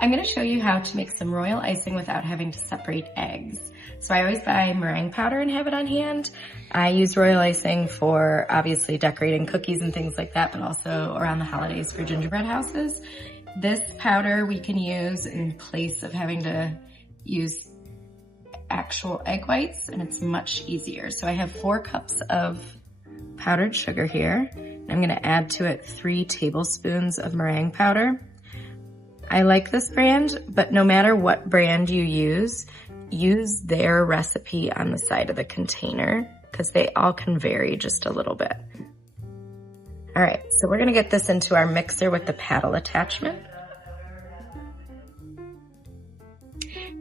I'm gonna show you how to make some royal icing without having to separate eggs. So I always buy meringue powder and have it on hand. I use royal icing for obviously decorating cookies and things like that, but also around the holidays for gingerbread houses. This powder we can use in place of having to use actual egg whites, and it's much easier. So I have 4 cups of powdered sugar here. I'm gonna add to it 3 tablespoons of meringue powder. I like this brand, but no matter what brand you use their recipe on the side of the container because they all can vary just a little bit. All right, so we're gonna get this into our mixer with the paddle attachment.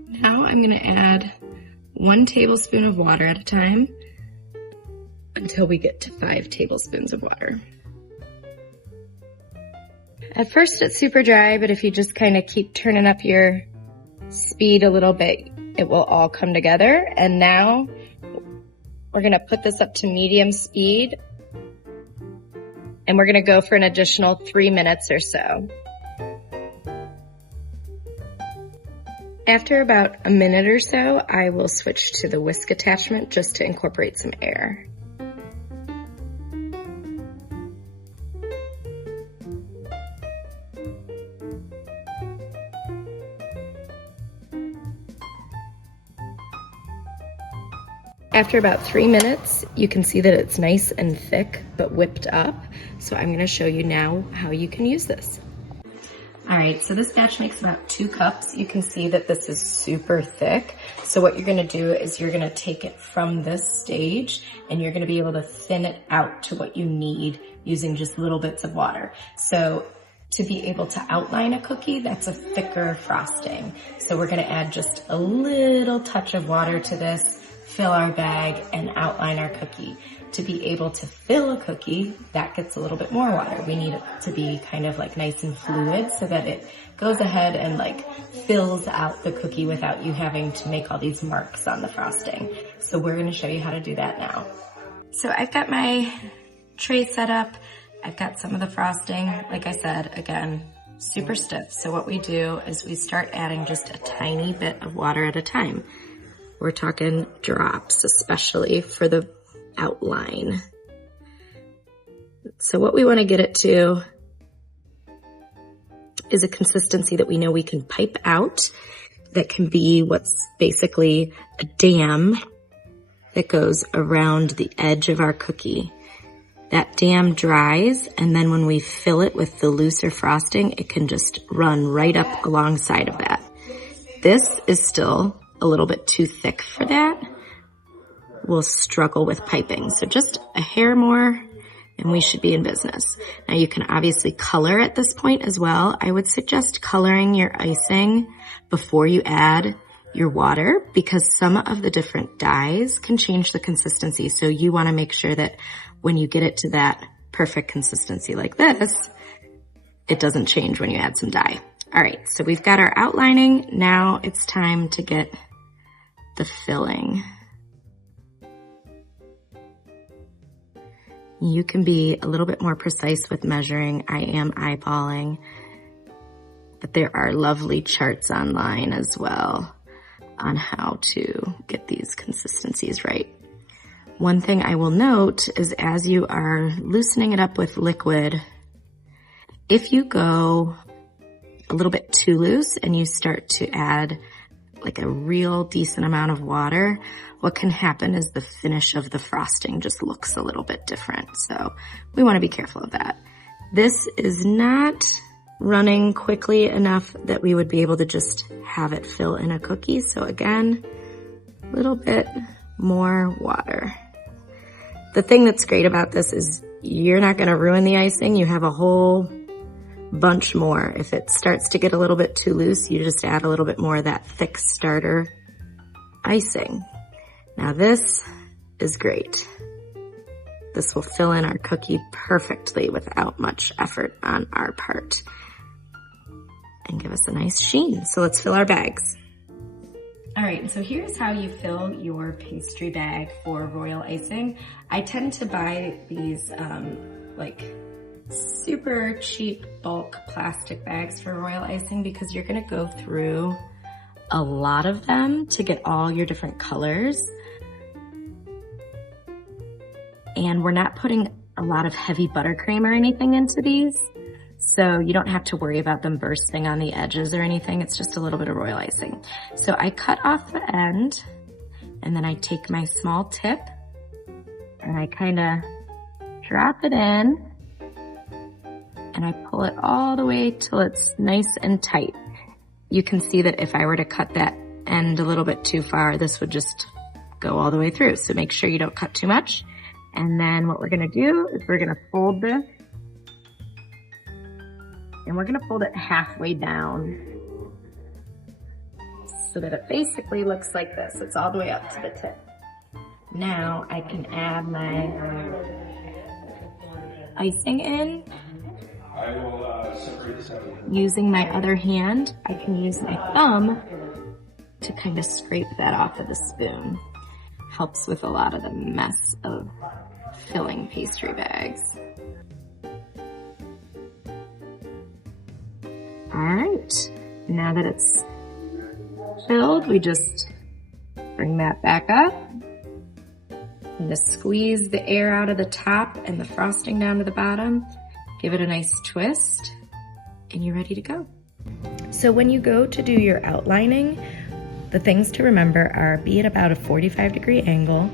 Now I'm gonna add 1 tablespoon of water at a time until we get to 5 tablespoons of water. At first it's super dry, but if you just kind of keep turning up your speed a little bit, it will all come together. And now we're gonna put this up to medium speed, and we're gonna go for an additional 3 minutes or so. After about a minute or so, I will switch to the whisk attachment just to incorporate some air. After about 3 minutes, you can see that it's nice and thick, but whipped up. So I'm gonna show you now how you can use this. All right, so this batch makes about 2 cups. You can see that this is super thick. So what you're gonna do is you're gonna take it from this stage and you're gonna be able to thin it out to what you need using just little bits of water. So to be able to outline a cookie, that's a thicker frosting. So we're gonna add just a little touch of water to this, fill our bag, and outline our cookie. To be able to fill a cookie, that gets a little bit more water. We need it to be kind of like nice and fluid so that it goes ahead and like fills out the cookie without you having to make all these marks on the frosting. So we're gonna show you how to do that now. So I've got my tray set up. I've got some of the frosting. Like I said, again, super stiff. So what we do is we start adding just a tiny bit of water at a time. We're talking drops, especially for the outline. So what we want to get it to is a consistency that we know we can pipe out, that can be what's basically a dam that goes around the edge of our cookie. That dam dries, and then when we fill it with the looser frosting, it can just run right up alongside of that. This is still a little bit too thick for that. We'll struggle with piping. So just a hair more and we should be in business. Now you can obviously color at this point as well. I would suggest coloring your icing before you add your water because some of the different dyes can change the consistency. So you want to make sure that when you get it to that perfect consistency like this, it doesn't change when you add some dye. All right, so we've got our outlining. Now it's time to get the filling. You can be a little bit more precise with measuring. I am eyeballing, but there are lovely charts online as well on how to get these consistencies right. One thing I will note is as you are loosening it up with liquid, if you go a little bit too loose and you start to add like a real decent amount of water, what can happen is the finish of the frosting just looks a little bit different. So we want to be careful of that. This is not running quickly enough that we would be able to just have it fill in a cookie. So again, a little bit more water. The thing that's great about this is you're not going to ruin the icing. You have a whole bunch more. If it starts to get a little bit too loose, you just add a little bit more of that thick starter icing. Now this is great. This will fill in our cookie perfectly without much effort on our part and give us a nice sheen. So let's fill our bags. All right, so here's how you fill your pastry bag for royal icing. I tend to buy these like super cheap bulk plastic bags for royal icing because you're gonna go through a lot of them to get all your different colors. And we're not putting a lot of heavy buttercream or anything into these, so you don't have to worry about them bursting on the edges or anything. It's just a little bit of royal icing. So I cut off the end, and then I take my small tip and I kind of drop it in, and I pull it all the way till it's nice and tight. You can see that if I were to cut that end a little bit too far, this would just go all the way through. So make sure you don't cut too much. And then what we're gonna do is we're gonna fold this, and we're gonna fold it halfway down so that it basically looks like this. It's all the way up to the tip. Now I can add my icing in. Using my other hand, I can use my thumb to kind of scrape that off of the spoon. Helps with a lot of the mess of filling pastry bags. All right, now that it's filled, we just bring that back up and just squeeze the air out of the top and the frosting down to the bottom. Give it a nice twist, and you're ready to go. So when you go to do your outlining, the things to remember are be at about a 45-degree angle.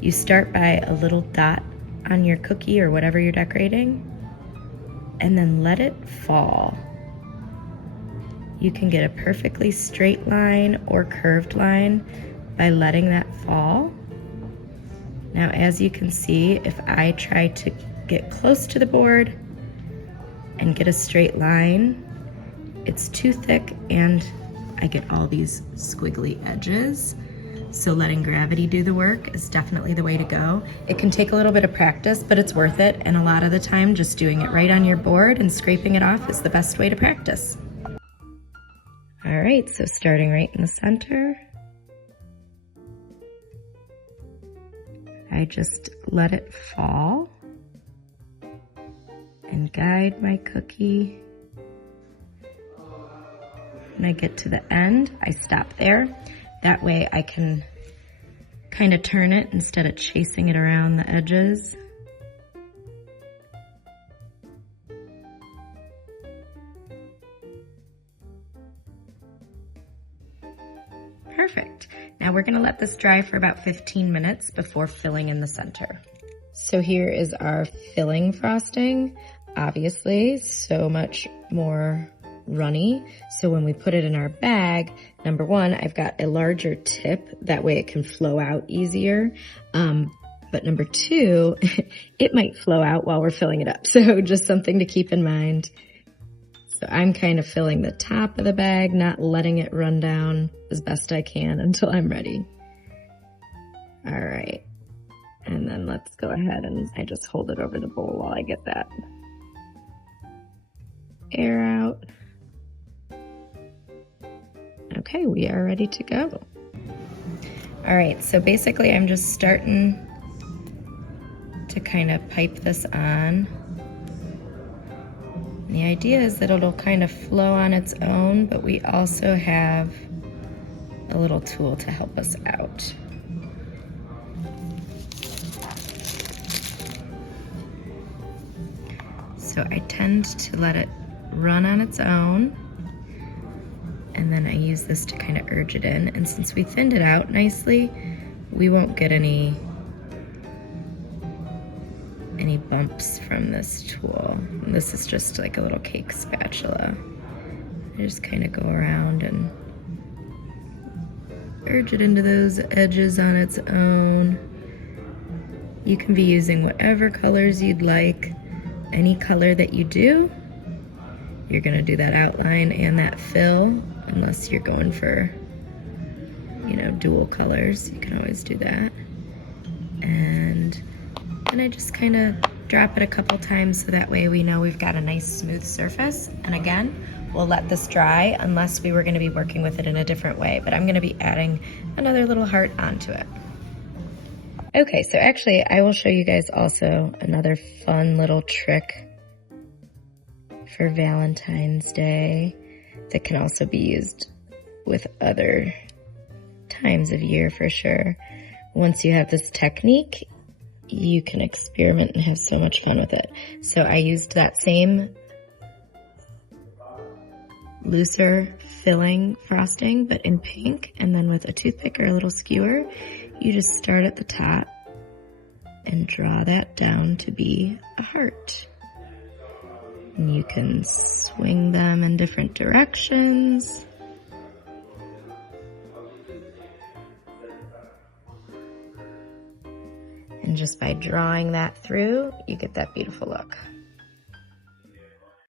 You start by a little dot on your cookie or whatever you're decorating, and then let it fall. You can get a perfectly straight line or curved line by letting that fall. Now, as you can see, if I try to get close to the board and get a straight line, it's too thick and I get all these squiggly edges. So letting gravity do the work is definitely the way to go. It can take a little bit of practice, but it's worth it. And a lot of the time, just doing it right on your board and scraping it off is the best way to practice. All right, so starting right in the center, I just let it fall and guide my cookie. When I get to the end, I stop there. That way I can kind of turn it instead of chasing it around the edges. Perfect. Now we're gonna let this dry for about 15 minutes before filling in the center. So here is our filling frosting. Obviously, so much more runny. So when we put it in our bag, number one, I've got a larger tip. That way it can flow out easier. But number two, it might flow out while we're filling it up. So just something to keep in mind. So I'm kind of filling the top of the bag, not letting it run down as best I can until I'm ready. All right. And then let's go ahead and I just hold it over the bowl while I get that air out. Okay, we are ready to go. All right, so basically I'm just starting to kind of pipe this on. And the idea is that it'll kind of flow on its own, but we also have a little tool to help us out. So I tend to let it run on its own, and then I use this to kind of urge it in. And since we thinned it out nicely, we won't get any bumps from this tool. And this is just like a little cake spatula. I just kind of go around and urge it into those edges on its own. You can be using whatever colors you'd like. Any color that you do, you're gonna do that outline and that fill, unless you're going for, you know, dual colors. You can always do that. And then I just kind of drop it a couple times so that way we know we've got a nice smooth surface. And again, we'll let this dry unless we were gonna be working with it in a different way, but I'm gonna be adding another little heart onto it. Okay, so actually I will show you guys also another fun little trick for Valentine's Day that can also be used with other times of year for sure. Once you have this technique, you can experiment and have so much fun with it. So I used that same looser filling frosting, but in pink, and then with a toothpick or a little skewer, you just start at the top and draw that down to be a heart. And you can swing them in different directions. And just by drawing that through, you get that beautiful look.